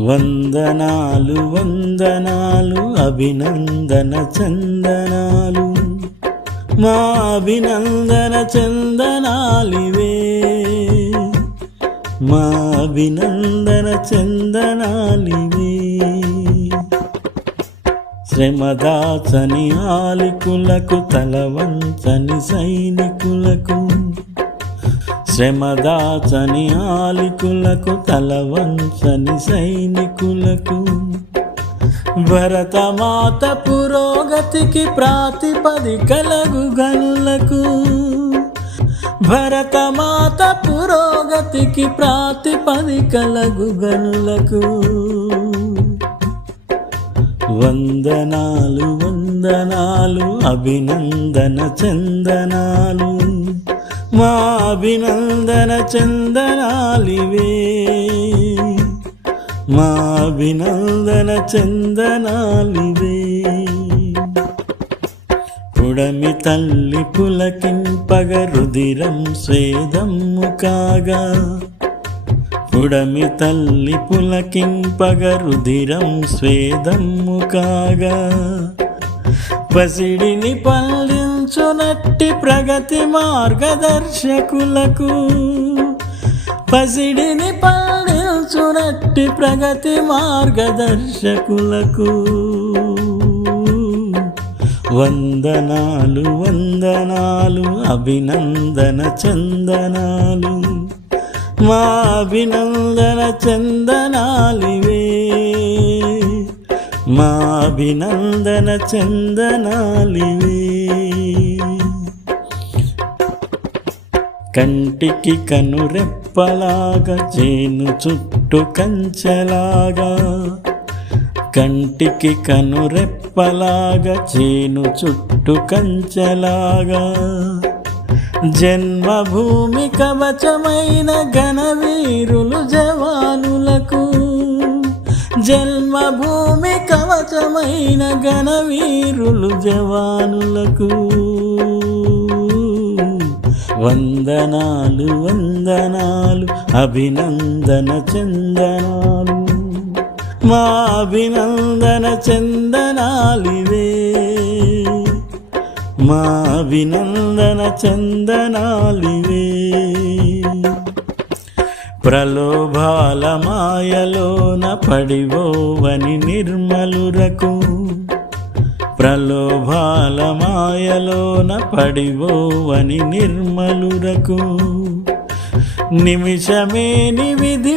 వందనాలు వందనాలు అభినందన చందనాలు మా అభినందన చందనాలివే మా అభినందన చందనాలివే శ్రమదాచని ఆలికులకు తలవంచని సైనికులకు శ్రమదాచని ఆలికులకు తలవంచని సైనికులకు భరతమాత పురోగతికి ప్రాతిపదికలగు గనులకు భరతమాత పురోగతికి ప్రాతిపదికలగు గనులకు వందనాలు వందనాలు అభినందన చందనాలు మా అభినందన చందనాలివే మా అభినందన చందనాలివే పుడమి తల్లి పులకింపగ రుధిరం స్వేదమ్ము కాగా పుడమి తల్లి పులకింపగ రుధిరం స్వేదమ్ము కాగా పసిడిని పల్లించునట్టి ప్రగతి మార్గదర్శకులకు పసిడిని పల్లించునట్టి ప్రగతి మార్గదర్శకులకు వందనాలు వందనాలు అభినందన చందనాలు మా అభినందన చందనాలివే మా అభినందన చందనాలివే కంటికి కనురెప్పలాగా చేను చుట్టూ కంచెలాగా కంటికి కనురెప్పలాగా చేను చుట్టూ కంచెలాగా జన్మభూమి కవచమైన ఘనవీరులు జవానులకు జన్మభూమి కవచమైన ఘనవీరులు జవానులకు వందనాలు వందనాలు అభినందన చందనాలు మా అభినందన చందనాలివే మా అభినందన చందనాలివే ప్రలోభాల మాయలోన పడివోవని నిర్మలురకు ప్రలోభాల మాయలోన పడివోవని నిర్మలురకు నిమిషమేని విధి